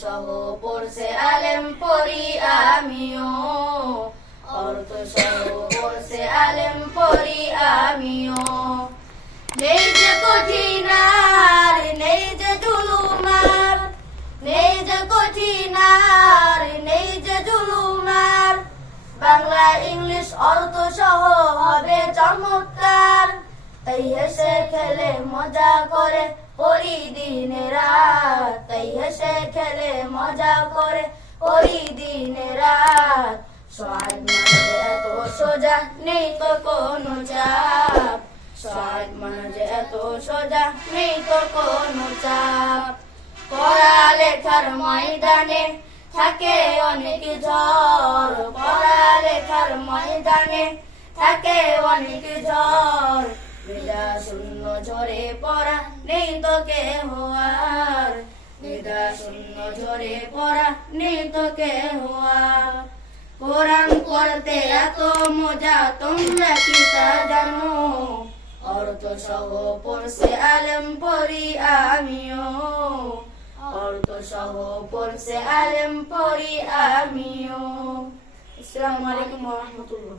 সহ পড়ছে আলেম পড়ি আমিও, অর্থ সহ পড়ছে আলেম পড়ি আমিও। নেই যে কঠিন আর নেই যে জুলুমার, নেই যে কঠিন আর নেই যে জুলুমার, বাংলা ইংলিশ অর্থ সহ হবে চমৎকার। তাই হেসে খেলে মজা করে পড়ি দিনে রাত, তাই হেসে খেলে মজা করে পড়ি দিনে রাত। সহায় মানে এত সোজা নেই তো কোনো চাপ, সহায় মানে এত সোজা নেই তো কোনো চাপ। পড়ালেখার ময়দানে থাকে অনেক ঝড়, পড়ালেখার ময়দানে থাকে অনেক ঝড়, বিদা শূন্য ঝরে পড়া নেই তো কেহ আর, বিদা শূন্য ঝরে পড়া নেই তো কেহ আর। কোরআন পড়তে এত মজা তোমরা কি তা জানো, অর্থ সহ পড়ছে আলেম পড়ি আমিও, অর্থ সহ পড়ছে আলেম পড়ি আমিও। আসসালামু আলাইকুম ওয়া রাহমাতুল্লাহ।